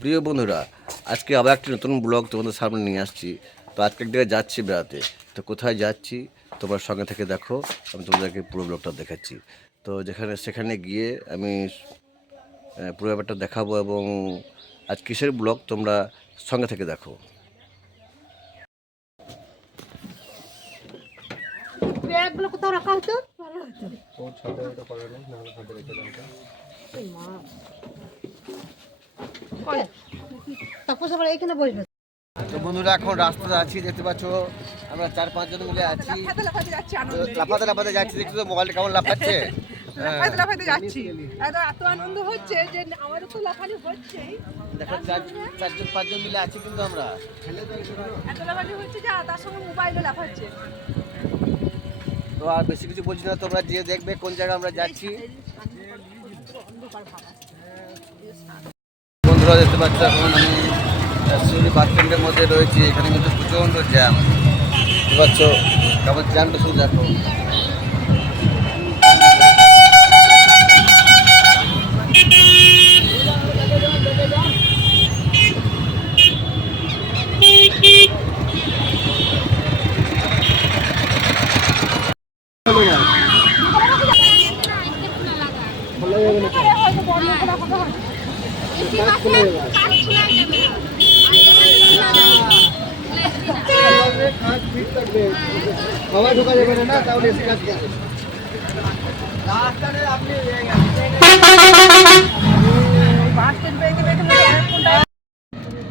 প্রিয় বন্ধুরা, আজকে আবার একটি নতুন ব্লগ তোমাদের সামনে নিয়ে আসছি। তো আজকে এক জায়গায় যাচ্ছি বেড়াতে। তো কোথায় যাচ্ছি তোমার সঙ্গে থেকে দেখো, আমি তোমাদেরকে পুরো ব্লগটা দেখাচ্ছি। তো যেখানে, সেখানে গিয়ে আমি পুরো ব্যাপারটা দেখাবো এবং আজ কিসের ব্লগ তোমরা সঙ্গে থেকে দেখো। কোথাও রাখা হতো এই মা। এইখানে বসবে। তো বন্ধুরা এখন রাস্তাতে আছি দেখতে পাচ্ছ আমরা চার পাঁচজন মিলে আছি। লাফাতে লাফাতে যাচ্ছি দেখছ তো মোবাইলটা কেমন লাফাচ্ছে? যাচ্ছি। এত আনন্দ হচ্ছে যে আমাদের তো লাফানি হচ্ছেই। দেখো চার চারজন পাঁচজন মিলে আছি কিন্তু আমরা। এত লাফানি হচ্ছে যে তার সঙ্গে মোবাইলও লাফাচ্ছে। তো আর বেশি কিছু বলছি না তোমরা যে দেখবে কোন জায়গায় আমরা যাচ্ছি। বন্ধুরা দেখতে পাচ্ছ এখন আমি শিউলি বাস স্ট্যান্ডের মধ্যে রয়েছি, এখানে কিন্তু প্রচণ্ড জ্যাম। দেখতে পাচ্ছ, কেমন জ্যামটা শুধু দেখো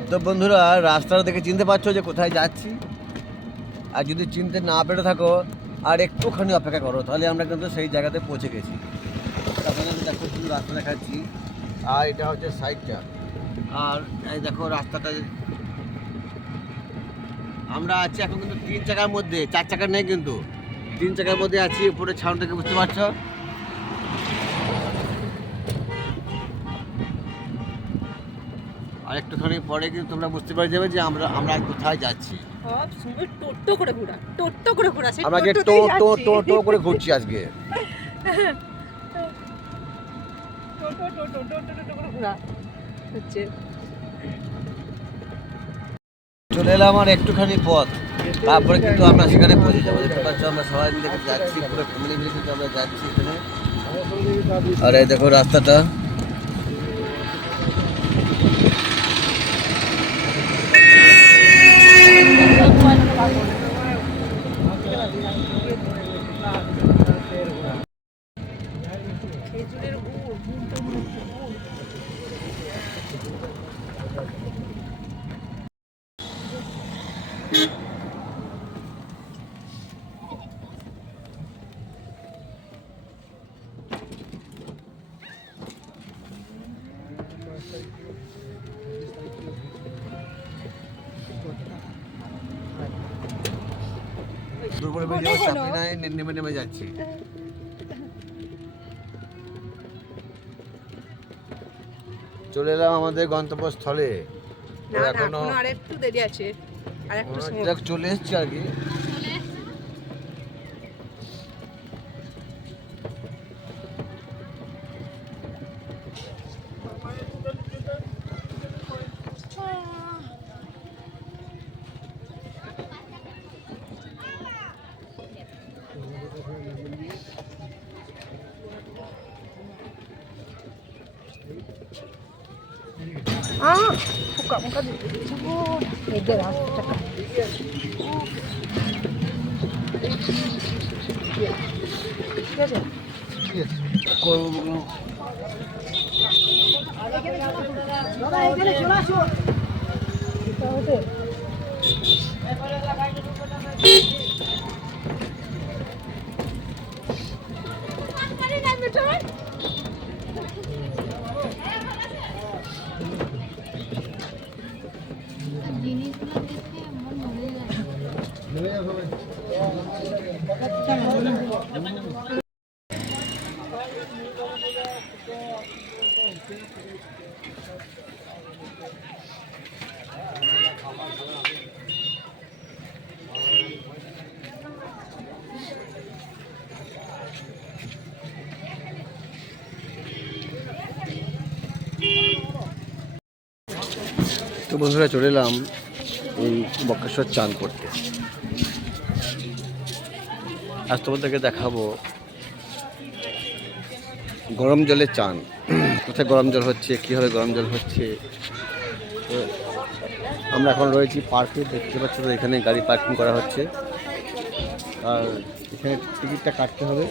তো বন্ধুরা, রাস্তাটা দেখে চিনতে পারছ যে কোথায় যাচ্ছি। আর যদি চিনতে না পেরে থাকো, আর একটুখানি অপেক্ষা করো, তাহলে আমরা কিন্তু সেই জায়গাতে পৌঁছে গেছি। রাস্তা দেখাচ্ছি। আর এটা হচ্ছে সাইডটা। আর এই দেখো রাস্তাটা আমরা আছি এখন কিন্তু তিন চাকার মধ্যে চার চাকার নেই কিন্তু। তিন চাকার মধ্যে আছি উপরে ছাউনটাকে বুঝতে পারছ? আর একটুখানি পরে কিন্তু তোমরা বুঝতে পারে যাবে যে আমরা আমরা কোথায় যাচ্ছি। টোটো করে ঘোরা টোটো করে ঘোরা আমরা টো টো টো করে ঘুরছি আজকে টোটো টোটো টোটো টোটো করে ঘোরা হচ্ছে চলে এলাম আর একটুখানি পথ। তারপরে কিন্তু আমরা সেখানে পৌঁছে যাব। দেখতে পাচ্ছ, আমরা সবাই মিলে যাচ্ছি, পুরো ফ্যামিলি মিলে কিন্তু আমরা যাচ্ছি আর এই দেখো রাস্তাটা খেজুরের গুড় গুড় তো গুড় দুর্বল বেরিয়ে যাব চাপি নাই নেমে নেমে যাচ্ছি। চলে এলাম আমাদের গন্তব্যস্থলে। এখনও এখনও আর একটু দেরি আছে। আর একটু দেখ চলে এসছি আর কি। আহ পোকা পোকা দিয়ে দিয়েছে গো এই যে রাস্তাটা ঠিক আছে করবো- দাদা এখানে চলে আসো জিনিসগুলো বন্ধুরা চলে এলাম এই বক্রেশ্বর চান করতে। আজ তোমাদেরকে দেখাবো গরম জলে চান। কোথায় গরম জল হচ্ছে, কীভাবে গরম জল হচ্ছে। আমরা এখন রয়েছি পার্কে, দেখতে পাচ্ছি তো এখানে গাড়ি পার্কিং করা হচ্ছে। আর এখানে টিকিটটা কাটতে হবে।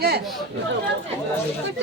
কে করছ?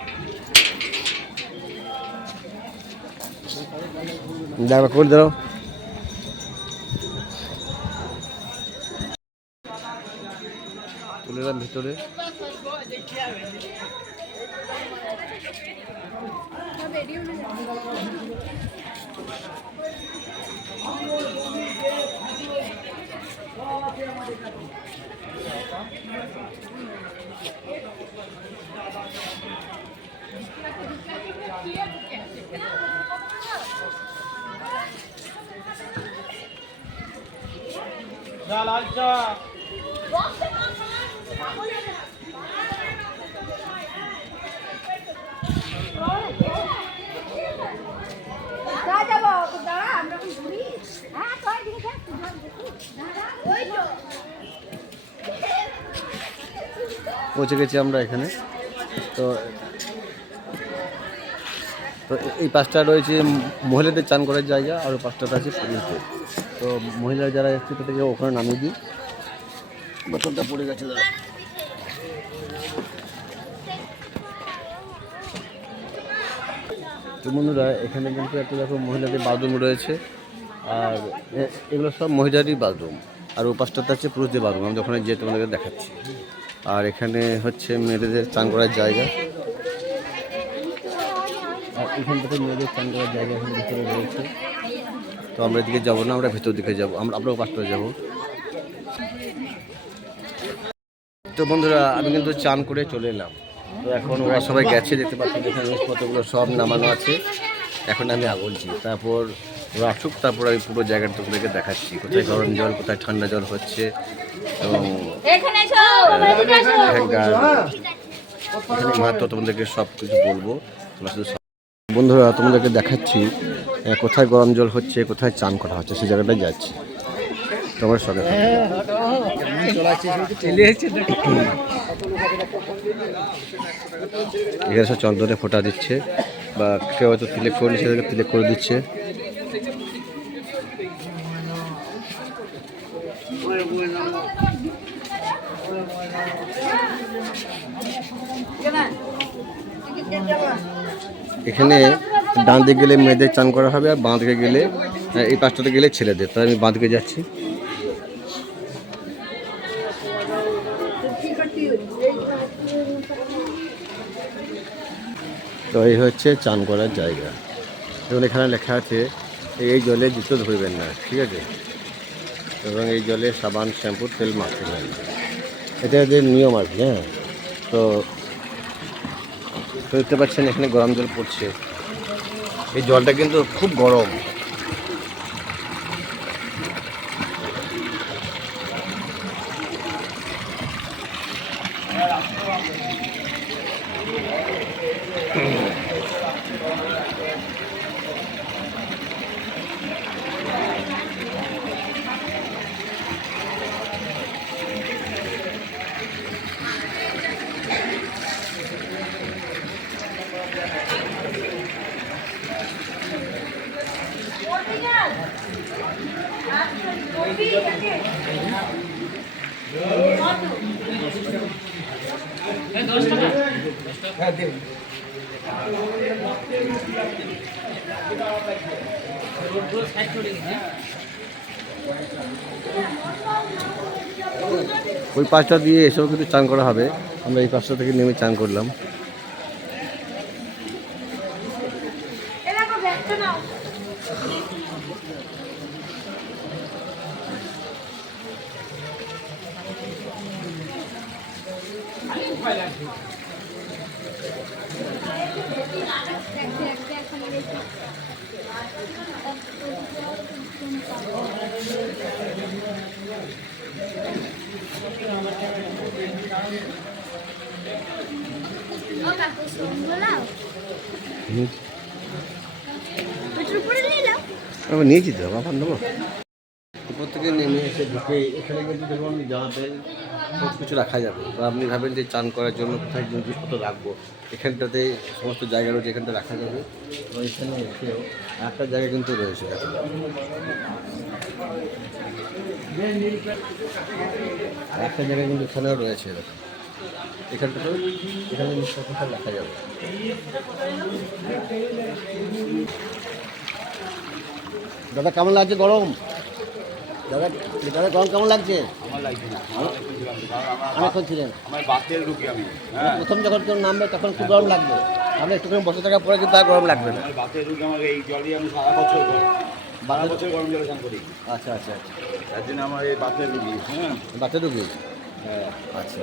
হ্যাঁ, আমরা এই পুজো এলাম। মিষ্টিয়া খেলি? তো দে। মানে তো দে। খাওয়া দাওয়া হলে? দেখো করে দাও চলে এলাম ভিতরে পৌঁছে গেছি আমরা এখানে তো তো এই পাঁচটা রয়েছে মহিলাদের চান করার জায়গা আর ওই পাঁচটাটা আছে পুরুষদের। তো মহিলা যারা এসছে তাদেরকে ওখানে নামিয়ে দিই। বোতলটা পড়ে গেছে দাদা তো বন্ধুরা এখানে কিন্তু একটা দেখো মহিলাদের বাথরুম রয়েছে। আর এগুলো সব মহিলারই বাথরুম। আর ও পাঁচটাতে আছে পুরুষদের বাথরুম। আমি ওখানে যেয়ে তোমাদেরকে দেখাচ্ছি। আর এখানে হচ্ছে মেয়েদের চান করার জায়গা। আর এখান থেকে মেয়েদের চান করার জায়গা এখানে ভিতরে রয়েছে তো আমরা এদিকে যাব না আমরা ভেতর দিকে যাব আমরা আমরাও পাঁচটা যাব তো বন্ধুরা আমি কিন্তু চান করে চলে এলাম তো এখন ওরা সবাই গেছে দেখতে পাচ্ছি এখানে জিনিসপত্রগুলো সব নামানো আছে এখন আমি আগলছি তারপর ওরা আসুক তারপর আমি পুরো জায়গাটা তোমাদেরকে দেখাচ্ছি কোথায় গরম জল কোথায় ঠান্ডা জল হচ্ছে এবং এখানে মাত্র তোমাদেরকে সব কিছু বলব তোমরা শুধু বন্ধুরা, তোমাদেরকে দেখাচ্ছি কোথায় গরম জল হচ্ছে, কোথায় চান করা হচ্ছে, সেই জায়গাটায় যাচ্ছি তোমার সঙ্গে। এখানে সব চন্দনে ফোঁটা দিচ্ছে, বা কেউ হয়তো তিলেক করে নিচ্ছে, তাদেরকে তিলেক করে দিচ্ছে এখানে ডান দিকে গেলে মেয়েদের চান করা হবে আর বাঁ দিকে গেলে এই পাঁচটাতে গেলে ছেলেদের। তাই আমি বাঁ দিকে যাচ্ছি। তো এই হচ্ছে চান করার জায়গা। এবং এখানে লেখা আছে, এই জলে জুতো ধরবেন না, ঠিক আছে? এবং এই জলে সাবান, শ্যাম্পু, তেল মাখবেন না এটা এদের নিয়ম কি হ্যাঁ? তো দেখতে পাচ্ছেন এখানে গরম জল পড়ছে। এই জলটা কিন্তু খুব গরম। ওই পাশটা দিয়ে এসব কিন্তু চান করা হবে। আমরা এই পাশটা থেকে নেমে চান করলাম। আমি নিয়েছি তো, আমার নেব। উপর থেকে নেমে এসে ঢুকে এখানে কিন্তু দেখুন জামা প্যান্ট সব কিছু রাখা যাবে। বা আপনি ভাবেন যে চান করার জন্য কোথায় জিনিসপত্র রাখব? এখানটাতে সমস্ত জায়গা রয়েছে, এখানটা রাখা যাবে। তো এখানে এসেও একটা জায়গা কিন্তু রয়েছে। একটা জায়গা কিন্তু এখানেও রয়েছে দেখুন এখানটাতেও এখানে জিনিসপত্র রাখা যাবে। দাদা, কেমন লাগছে গরম? দাদা দাদা, গরম কেমন লাগছে? অনেকক্ষণ ছিলেন। প্রথম যখন কেউ নামবে, তখন খুব গরম লাগবে। আমরা একটুখানি বসে থাকার পরে কিন্তু আর গরম লাগবে না। আচ্ছা আচ্ছা আচ্ছা। তার জন্য আচ্ছা।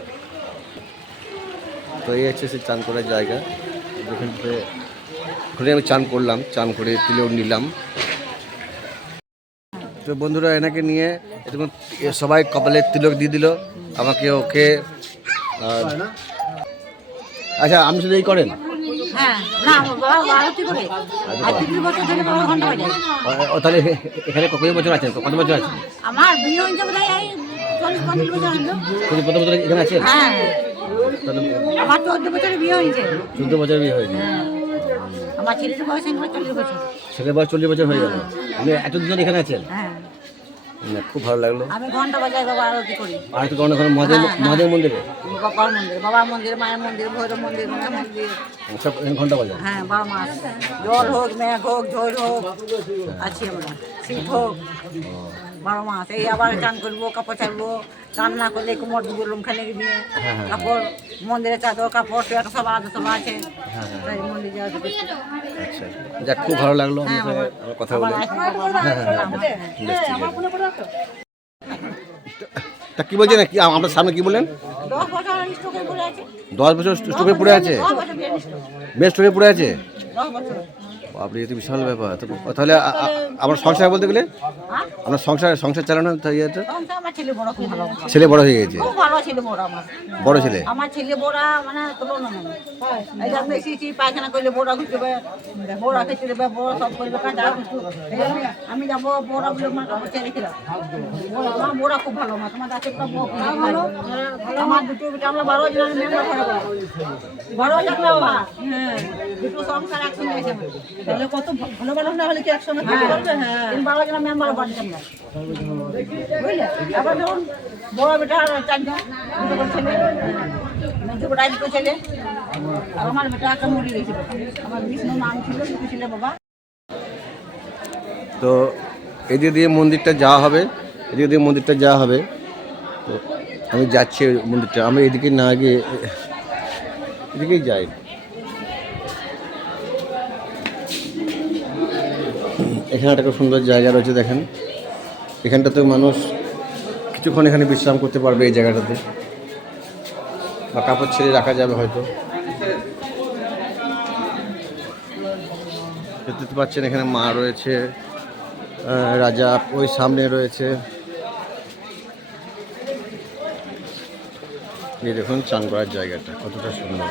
তো এই হচ্ছে সে চান করার জায়গা। যেখানটাতে ওখানে আমি চান করলাম, চান করে তুলেও নিলাম। তো বন্ধুরা এনাকে নিয়ে এরকম সবাই কপালে তিলক দিয়ে দিল আমাকে ওকে আচ্ছা আপনি শুধু এই করেন? হ্যাঁ বছর ও তাহলে এখানে কত বছর আছেন? কত বছর আছেন? আমার বিয়ে বছর কত বছর এখানে আছেন? হ্যাঁ। আমার চোদ্দ বছরে বিয়ে হয়েছে। চোদ্দ বছর বিয়ে হয়েছে হ্যাঁ। আমার ছেলের বয়স চল্লিশ বছর। ছেলে বয়স চল্লিশ বছর হয়ে গেল। আপনি এতদিন এখানে আছেন? হ্যাঁ। না, খুব ভালো লাগল। আমি ঘণ্টা বাজাই বাবা আরতি করি। আরতি তো ওখানে মহাদেব। মহাদেব মন্দিরে? বাবার মন্দির বাবার মন্দির মায়ের মন্দির ভৈরব মন্দির মায়ের মন্দির। সব ঘণ্টা বাজায়? হ্যাঁ বাবা মা জল হোক মেঘ হোক ঝোল হোক আছি আমরা। শীত হোক। বারো মাস এই আবার চান করব কাপড় ছাড়বো চান না করলে কুমোর দুপুর লুমখানে দিয়ে কাপড় মন্দিরে চাদর কাপড় সোয়েটার সব আলাদা সব আছে। তাই মন্দির যাওয়া আচ্ছা যাক খুব ভালো লাগল হ্যাঁ, কথা বলে। তা কি বলছেন? কি আপনার সামনে কি বললেন? দশ বছর স্টোকে পড়ে আছে। বেশ স্টোকে পড়ে আছে? দশ বছর। আপনি এত বিশাল ব্যাপার। তাহলে আমার সংসার বলতে গেলে? হ্যাঁ? আপনার সংসার সংসার চালানো আমার ছেলে বড় খুব ভালো ছেলে বড় হয়ে গেছে? বড় আমার। বড় ছেলে? আমার ছেলে বোরা মানে পায়খানা করলে বোরা ঘুরবে বোরা খেতে দেবে সব করবে আমি যাব বোরা বলে আমার কাপড় আমার খুব ভালো মা তোমার বউ ভালো। আমার দুটো আমরা বারো জন মেম্বার বারো জন বাবা। হ্যাঁ দুটো সংসার একসঙ্গে আছে। তাহলে কত ভালো ভালো না হলে কি একসঙ্গে থাকতে পারবে? হ্যাঁ। মেম্বার বাড়ি আমরা বুঝলে? আবার ধরুন বড় বেটা দুটো ছেলে ছেলে আর আমার বেটা একটা মরে গেছিল। আমার বিষ্ণু নাম ছিল দুটো ছেলে বাবা। তো এদিকে দিয়ে মন্দিরটা যাওয়া হবে এদিকে দিয়ে মন্দিরটা যাওয়া হবে। তো আমি যাচ্ছি মন্দিরটা আমি এদিকে না গিয়ে এদিকেই যাই। এখানে একটা সুন্দর জায়গা রয়েছে, দেখেন। এখানটাতে মানুষ কিছুক্ষণ এখানে বিশ্রাম করতে পারবে এই জায়গাটাতে। বা কাপড় ছেড়ে রাখা যাবে হয়তো। দেখতে পাচ্ছেন এখানে মা রয়েছে রাজা ওই সামনে রয়েছে। দেখুন, চান করার জায়গাটা, কতটা সুন্দর।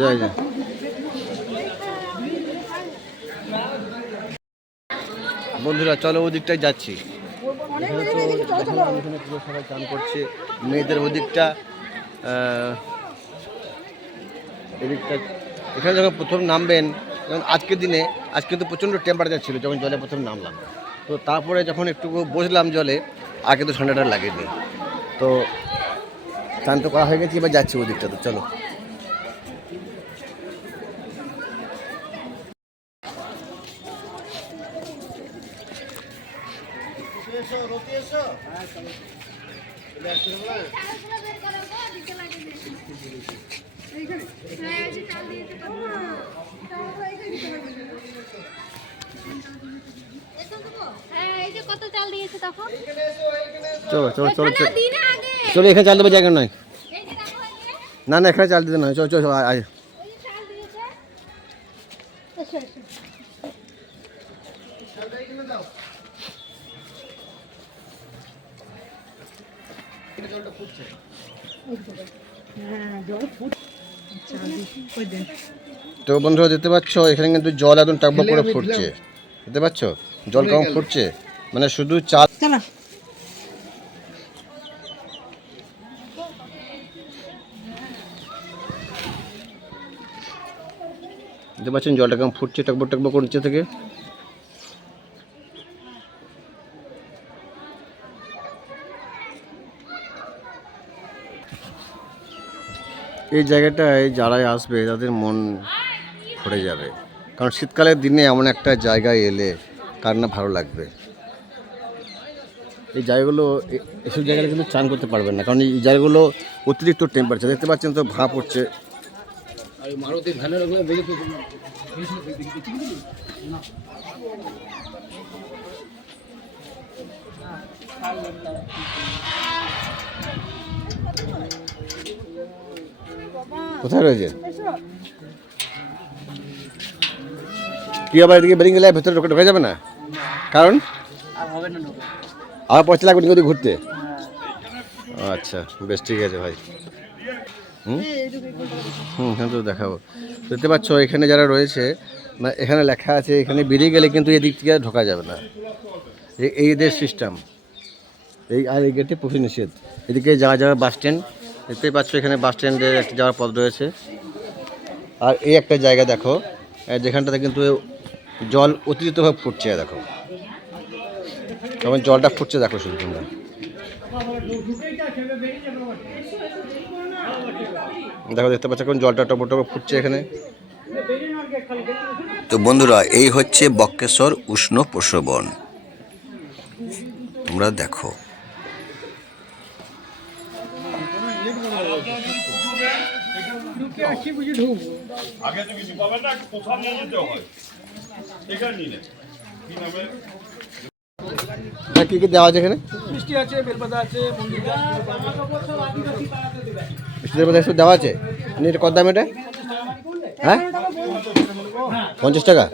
জয় বন্ধুরা, চলো ওদিকটাই যাচ্ছি। এখানে তো এখানে পুরো সবাই চান করছে মেয়েদের ওদিকটা এদিকটা, এখানে যখন প্রথম নামবেন যেমন আজকের দিনে, আজকে তো প্রচণ্ড টেম্পারেচার ছিল, যখন জলে প্রথম নামলাম। তো তারপরে যখন একটু বসলাম জলে, আগে তো ঠান্ডাটা লাগেনি। তো চান তো করা হয়ে গেছে এবার যাচ্ছি ওদিকটা তো চলো। এই যে কত চাল চলো চলো চলো চলো, এখানে চাল দেবে জায়গা নয়। না না, এখানে চাল দিতে নয়। চল চল আয়। তো বন্ধুরা, দেখতে পাচ্ছ, এখানে কিন্তু জল একদম টকবক করে ফুটছে। দেখতে পাচ্ছ? জল কেমন ফুটছে? মানে শুধু চাল। দেখতে পাচ্ছেন জলটা কেমন ফুটছে, টকবক টকবক করছে থেকে। এই জায়গাটায় যারাই আসবে, তাদের মন ভরে যাবে। কারণ শীতকালের দিনে এমন একটা জায়গায় এলে কার না ভালো লাগবে? এই জায়গাগুলো এসব জায়গায় কিন্তু চান করতে পারবেন না। কারণ এই জায়গাগুলো অতিরিক্ত টেম্পারেচার দেখতে পাচ্ছেন তো ভাপ পড়ছে কোথায় রয়েছে? কি আবার এদিকে বেরিয়ে গেলে ভেতরে ঢোকা ঢোকা যাবে না? কারণ? আবার পয়সা লাগবে ওদিকে ঘুরতে? আচ্ছা বেশ, ঠিক আছে ভাই। হুম? এখানে তো দেখাবো। দেখতে পাচ্ছ, এখানে যারা রয়েছে এখানে লেখা আছে, এখানে বেরিয়ে গেলে কিন্তু এদিক থেকে ঢোকা যাবে না। এই- এদের সিস্টেম এই, আর এই গেটে প্রফি নিষেধ। এদিকে যাওয়া যাওয়া বাস স্ট্যান্ড দেখতেই পাচ্ছ এখানে বাস স্ট্যান্ডের একটা যাওয়ার পথ রয়েছে। আর এই একটা জায়গা দেখো যেখানটাতে কিন্তু জল অতিরিক্তভাবে ফুটছে, দেখো। তখন জলটা ফুটছে দেখো শুধু তোমরা। দেখো দেখতে পাচ্ছ এখন জলটা টপর টপর ফুটছে এখানে। তো বন্ধুরা এই হচ্ছে বক্রেশ্বর উষ্ণ প্রসবন তোমরা দেখো। আগে তো কিছু পাবে না কোথাও নিয়ে যেতে হয়। এখানে নিলে কি নামে? হ্যাঁ কী কী দেওয়া আছে এখানে? মিষ্টি আছে বেলপাতা আছে মন্দির মধ্যে একটু দেওয়া আছে? মানে কত দাম এটা? হ্যাঁ? পঞ্চাশ টাকা?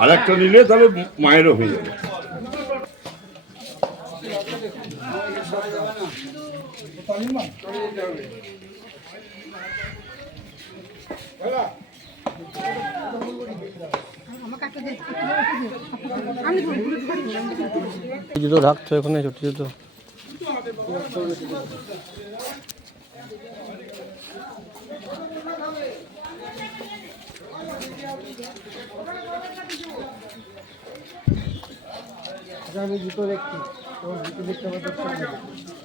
আর একটা নিলে তাহলে মায়েরও হয়ে যাবে। জুতো রাখতো ওখানে ছোটো জুতো। আমি জুতো দেখছি। জুতো দেখতে পাবো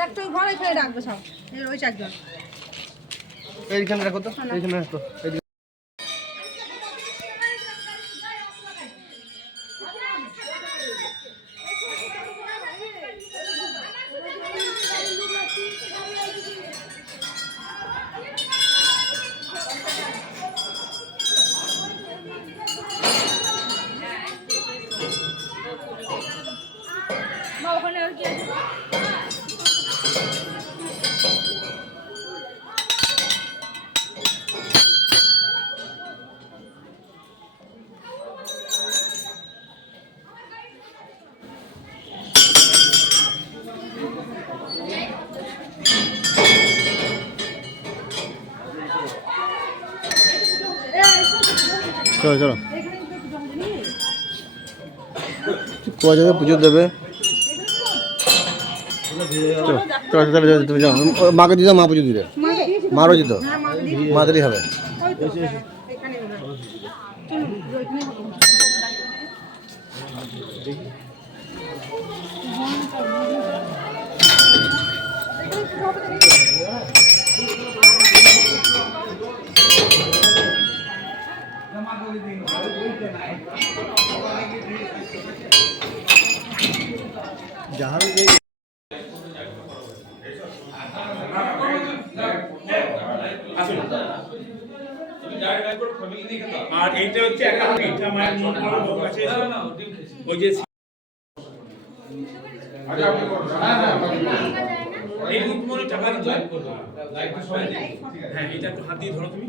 একটাই ঘরে খেয়ে রাখবে সব ওই চারজন এইখানে রাখো তো এইখানে রাখো চলো চলো। কোয়া যাবে পুজো দেবে। তুমি যাও। মাকে দিতে মা পুজো দিলে মারও যেত মাদেরই হবে। আর এইটা হচ্ছে পিঠা মায়ের ওই যে এই উৎমনে টাকা হ্যাঁ এটা একটু হাত দিয়ে ধরো তুমি।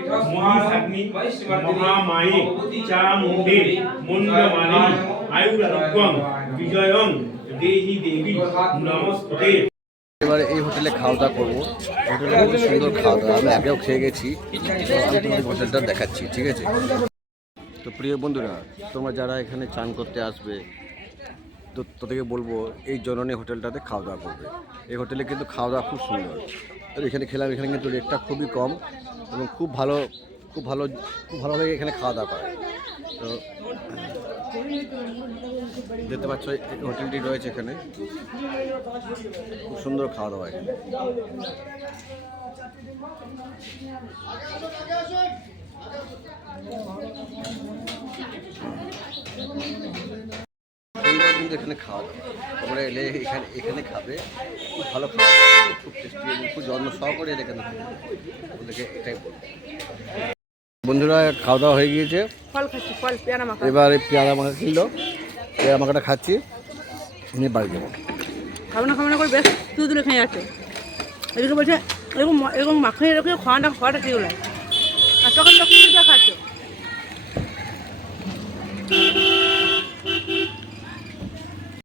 মহাগ্নি বিজয়ং দেহি দেবী নমস্তে এবারে এই হোটেলে খাওয়া দাওয়া করব। হোটেলে খুব সুন্দর খাওয়া দাওয়া আমি আগেও খেয়ে গেছি। আমি তোমাদের হোটেলটা দেখাচ্ছি, ঠিক আছে? তো প্রিয় বন্ধুরা, তোমরা যারা এখানে চান করতে আসবে, তো তোদেরকে বলব, এই জননী হোটেলটাতে খাওয়া দাওয়া করবে। এই হোটেলে কিন্তু খাওয়া দাওয়া খুব সুন্দর। এখানে খেলাম, এখানে কিন্তু রেটটা খুবই কম। এবং খুব ভালো খুব ভালো, খুব ভালোভাবে এখানে খাওয়া দাওয়া করে। তো, দেখতে পাচ্ছ হোটেলটি রয়েছে এখানে। খুব সুন্দর খাওয়া দাওয়া এখানে। সুন্দর কিন্তু এখানে দাওয়া। তোমরা এলে এখানে এখানে খাবে খুব ভালো খাওয়া খুব টেস্টি এবং খুব যত্ন সহকারে এলে এখানে খাবে ওদেরকে এটাই বলব। বন্ধুরা খাওয়া দাওয়া হয়ে গিয়েছে। মাখা। এবার এই পেয়ারা মাখা ছিল। পেয়ারা মাখাটা খাচ্ছি। নিয়ে বাড়ি যাব। খাব না খাব না করে বেশ তুই তুলে খেয়ে যাচ্ছে। এদিকে বলছে এরকম এরকম মাখিয়ে রেখে খাওয়াটা খাওয়াটা ঠিক লাগে আর তখন তখন খাচ্ছ।